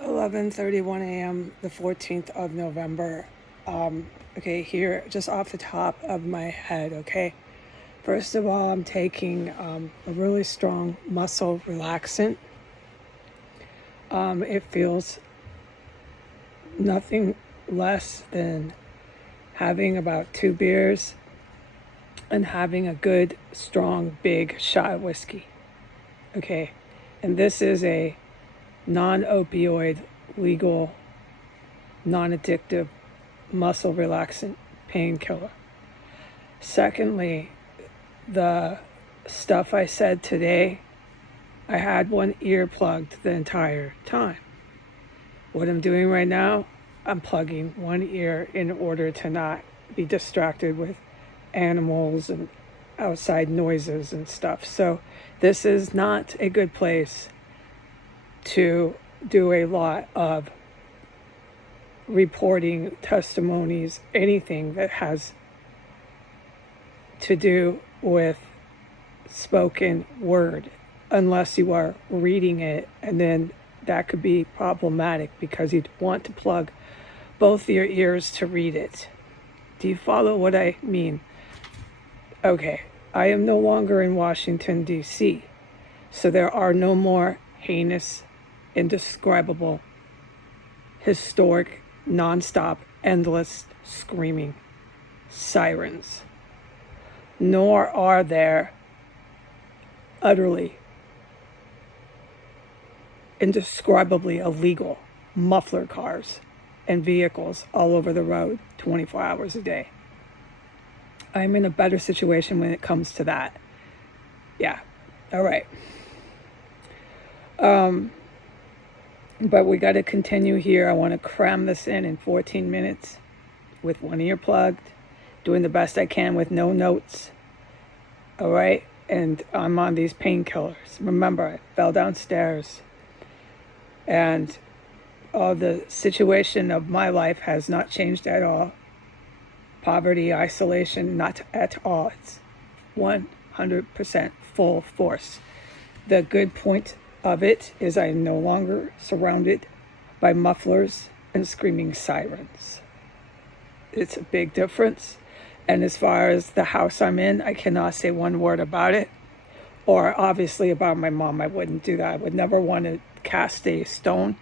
11:31 a.m. the 14th of November. Okay, here, just off the top of my head, okay? First of all, I'm taking a really strong muscle relaxant. It feels nothing less than having about 2 beers and having a good, strong, big shot of whiskey. Okay, and this is a non-opioid, legal, non-addictive muscle relaxant painkiller. Secondly, the stuff I said today, I had one ear plugged the entire time. What I'm doing right now, I'm plugging one ear in order to not be distracted with animals and outside noises and stuff. So this is not a good place to do a lot of reporting, testimonies, anything that has to do with spoken word, unless you are reading it, and then that could be problematic because you'd want to plug both your ears to read it. Do you follow what I mean? Okay, I am no longer in Washington, D.C., so there are no more heinous, indescribable, historic, nonstop, endless screaming sirens. Nor are there utterly, indescribably illegal muffler cars and vehicles all over the road 24 hours a day. I'm in a better situation when it comes to that. Yeah, all right. But we got to continue here. I want to cram this in 14 minutes with one ear plugged, doing the best I can with no notes. All right. And I'm on these painkillers. Remember, I fell downstairs and the situation of my life has not changed at all. Poverty, isolation, not at all. It's 100% full force. The good point of it is I am no longer surrounded by mufflers and screaming sirens. It's a big difference. And as far as the house I'm in, I cannot say one word about it. Or obviously about my mom, I wouldn't do that. I would never want to cast a stone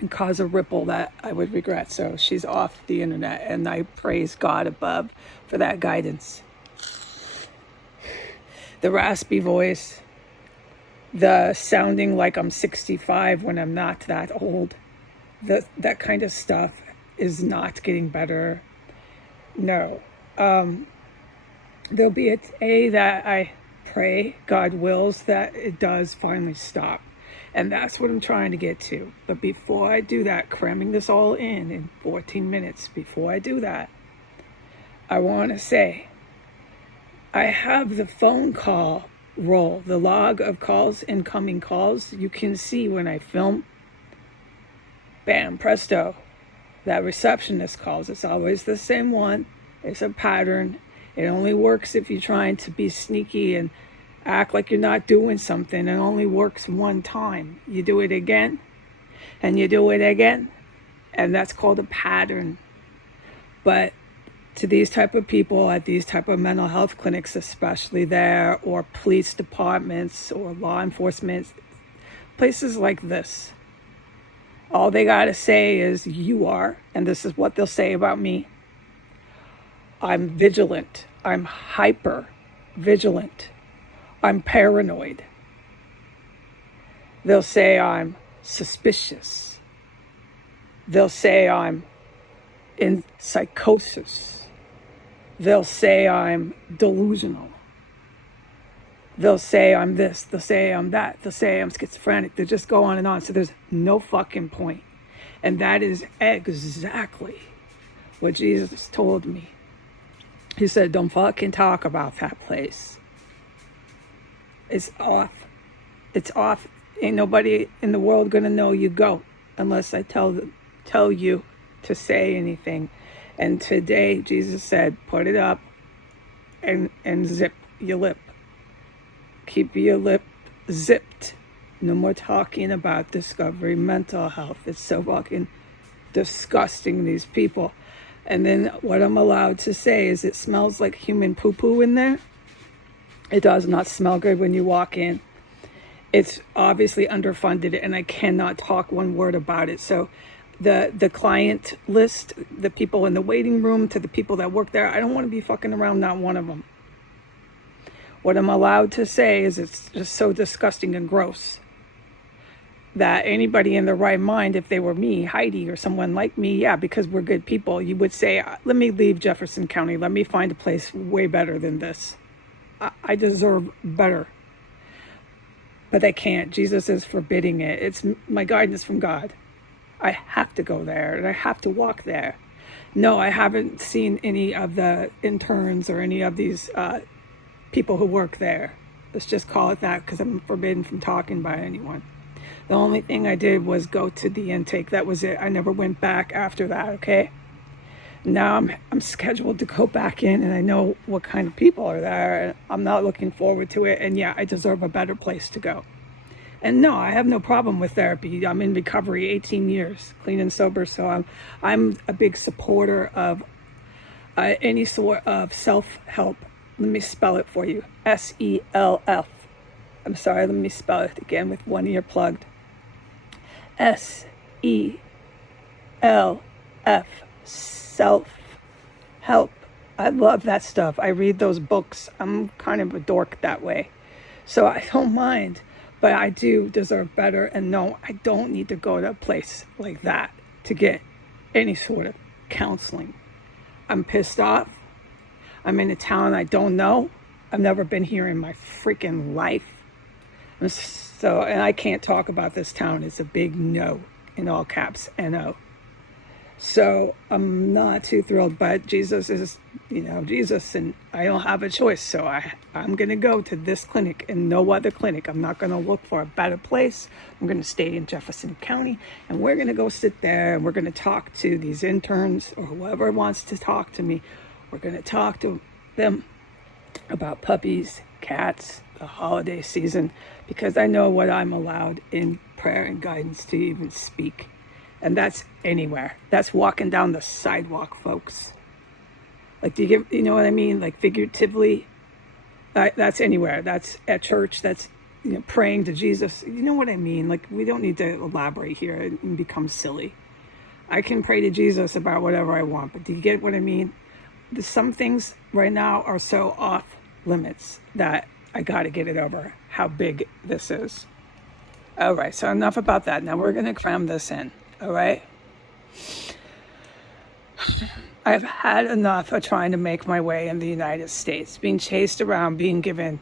and cause a ripple that I would regret. So she's off the internet, and I praise God above for that guidance. The raspy voice, the sounding like I'm 65 when I'm not that old, that kind of stuff is not getting better. No. There'll be a day that I pray, God wills, that it does finally stop. And that's what I'm trying to get to. But before I do that, cramming this all in 14 minutes, before I do that, I want to say, I have the phone call roll, the log of calls, incoming calls. You can see when I film, bam, presto, that receptionist calls. It's always the same one. It's a pattern. It only works if you're trying to be sneaky and act like you're not doing something. It only works one time. You do it again, and you do it again, and that's called a pattern. But to these type of people at these type of mental health clinics, especially there, or police departments or law enforcement, places like this, all they got to say is you are, and this is what they'll say about me. I'm vigilant. I'm hyper vigilant. I'm paranoid. They'll say I'm suspicious. They'll say I'm in psychosis. They'll say I'm delusional. They'll say I'm this. They'll say I'm that. They'll say I'm schizophrenic. They just go on and on. So there's no fucking point. And that is exactly what Jesus told me. He said, don't fucking talk about that place. It's off. It's off. Ain't nobody in the world gonna know you go unless I tell you to say anything. And today Jesus said, put it up and zip your lip. Keep your lip zipped. No more talking about discovery, mental health. It's so fucking disgusting, these people. And then what I'm allowed to say is it smells like human poo-poo in there. It does not smell good when you walk in. It's obviously underfunded, and I cannot talk one word about it. So the client list, the people in the waiting room to the people that work there, I don't want to be fucking around not one of them. What I'm allowed to say is it's just so disgusting and gross that anybody in their right mind, if they were me, Heidi, or someone like me, yeah, because we're good people, you would say, let me leave Jefferson County. Let me find a place way better than this. I deserve better. But I can't. Jesus is forbidding it. It's my guidance from God. I have to go there, and I have to walk there. No, I haven't seen any of the interns or any of these people who work there. Let's just call it that, because I'm forbidden from talking by anyone. The only thing I did was go to the intake. That was it. I never went back after that, okay? Now I'm scheduled to go back in, and I know what kind of people are there, and I'm not looking forward to it. And yeah, I deserve a better place to go. And no, I have no problem with therapy. I'm in recovery 18 years, clean and sober. So I'm a big supporter of any sort of self-help. Let me spell it for you. SELF. I'm sorry, let me spell it again with one ear plugged. SELF. Self-help. I love that stuff. I read those books. I'm kind of a dork that way. So I don't mind. But I do deserve better. And no, I don't need to go to a place like that to get any sort of counseling. I'm pissed off. I'm in a town I don't know. I've never been here in my freaking life. So, and I can't talk about this town. It's a big no, in all caps, N-O. So I'm not too thrilled, but Jesus is, Jesus, and I don't have a choice. So I'm going to go to this clinic and no other clinic. I'm not going to look for a better place. I'm going to stay in Jefferson County, and we're going to go sit there, and we're going to talk to these interns or whoever wants to talk to me. We're going to talk to them about puppies, cats, the holiday season, because I know what I'm allowed in prayer and guidance to even speak. And that's anywhere. That's walking down the sidewalk, folks. Like, you know what I mean? Like, figuratively, that's anywhere. That's at church. That's, praying to Jesus. You know what I mean? Like, we don't need to elaborate here and become silly. I can pray to Jesus about whatever I want, but do you get what I mean? Some things right now are so off limits that I got to get it over how big this is. All right, so enough about that. Now we're going to cram this in. All right. I've had enough of trying to make my way in the United States, being chased around, being given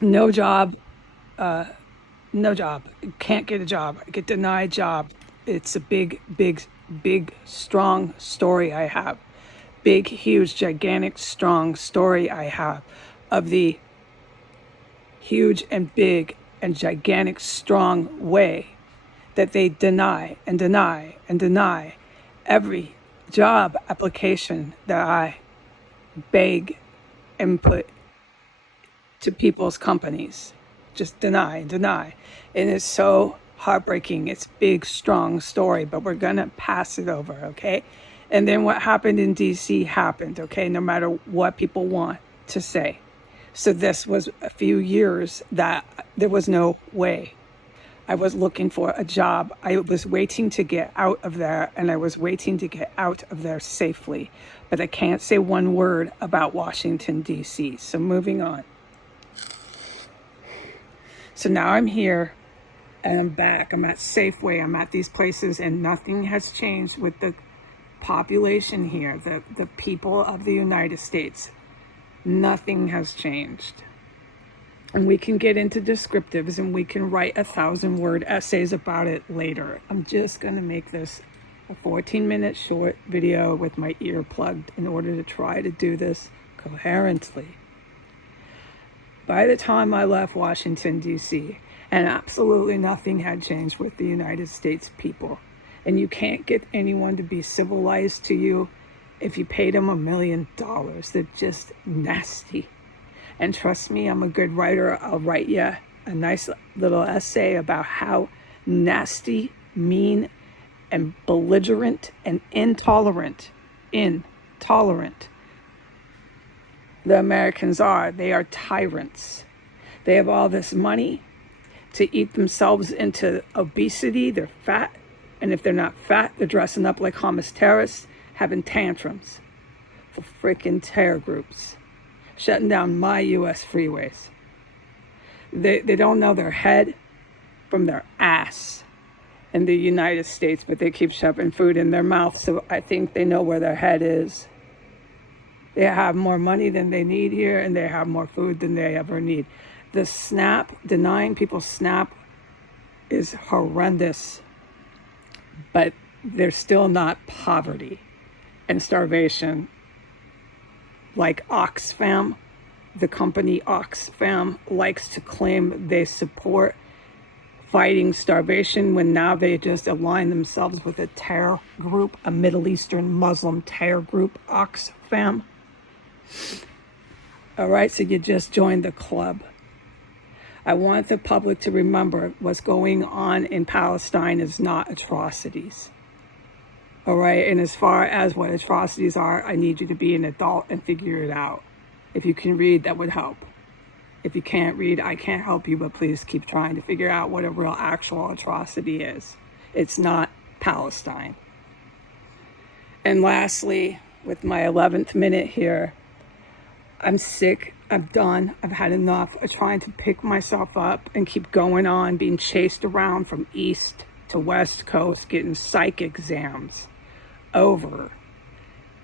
no job, can't get a job, I get denied job. It's a big, strong story I have. Big, huge, gigantic, strong story I have of the huge and big and gigantic, strong way that they deny every job application that I beg and put to people's companies. Just deny. And it's so heartbreaking. It's a big, strong story, but we're going to pass it over, okay? And then what happened in DC happened, okay? No matter what people want to say. So this was a few years that there was no way. I was looking for a job. I was waiting to get out of there, and I was waiting to get out of there safely. But I can't say one word about Washington, D.C. So moving on. So now I'm here, and I'm back. I'm at Safeway. I'm at these places, and nothing has changed with the population here, the people of the United States. Nothing has changed. And we can get into descriptives, and we can write 1,000-word essays about it later. I'm just going to make this a 14-minute short video with my ear plugged in order to try to do this coherently. By the time I left Washington, D.C., and absolutely nothing had changed with the United States people. And you can't get anyone to be civilized to you if you paid them $1 million. They're just nasty. And trust me, I'm a good writer. I'll write you a nice little essay about how nasty, mean, and belligerent and intolerant the Americans are. They are tyrants. They have all this money to eat themselves into obesity. They're fat. And if they're not fat, they're dressing up like Hamas terrorists, having tantrums for freaking terror groups, shutting down my U.S. freeways. They don't know their head from their ass in the United States, but they keep shoving food in their mouth, so I think they know where their head is. They have more money than they need here, and they have more food than they ever need. The SNAP, denying people SNAP, is horrendous, but there's still not poverty and starvation like Oxfam. The company Oxfam likes to claim they support fighting starvation when now they just align themselves with a terror group, a Middle Eastern Muslim terror group, Oxfam. All right, so you just joined the club. I want the public to remember what's going on in Palestine is not atrocities. All right, and as far as what atrocities are, I need you to be an adult and figure it out. If you can read, that would help. If you can't read, I can't help you, but please keep trying to figure out what a real actual atrocity is. It's not Palestine. And lastly, with my 11th minute here, I'm sick. I'm done. I've had enough of trying to pick myself up and keep going on, being chased around from east to west coast, getting psych exams over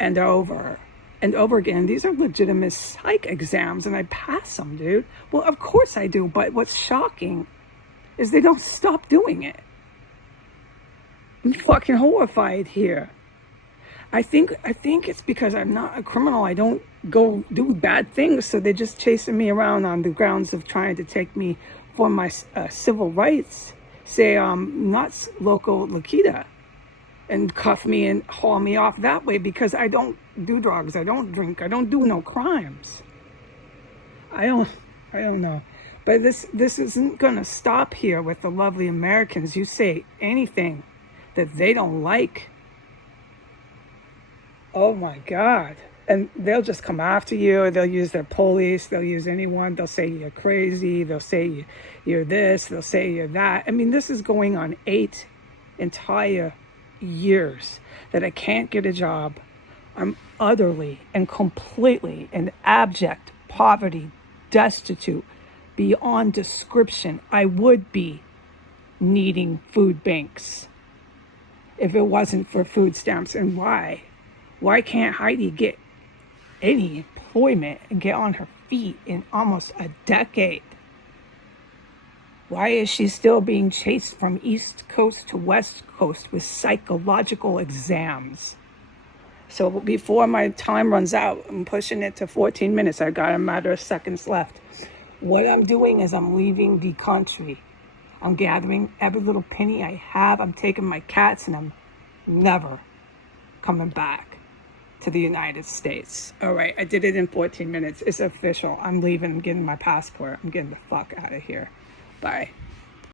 and over and over again. These are legitimate psych exams, and I pass them, dude. Well, of course I do, but what's shocking is they don't stop doing it. I'm fucking horrified here. I think it's because I'm not a criminal. I don't go do bad things, so they're just chasing me around on the grounds of trying to take me for my civil rights. Say I'm not local Lakita, and cuff me and haul me off that way because I don't do drugs, I don't drink, I don't do no crimes. I don't know. But this isn't gonna stop here with the lovely Americans. You say anything that they don't like, oh my God. And they'll just come after you. They'll use their police. They'll use anyone. They'll say you're crazy. They'll say you're this. They'll say you're that. I mean, this is going on 8 entire years that I can't get a job. I'm utterly and completely in abject poverty, destitute, beyond description. I would be needing food banks if it wasn't for food stamps. And why? Why can't Heidi get any employment and get on her feet in almost a decade? Why is she still being chased from East Coast to West Coast with psychological exams? So before my time runs out, I'm pushing it to 14 minutes. I got a matter of seconds left. What I'm doing is I'm leaving the country. I'm gathering every little penny I have. I'm taking my cats, and I'm never coming back to the United States. All right, I did it in 14 minutes. It's official. I'm leaving. I'm getting my passport. I'm getting the fuck out of here. Bye.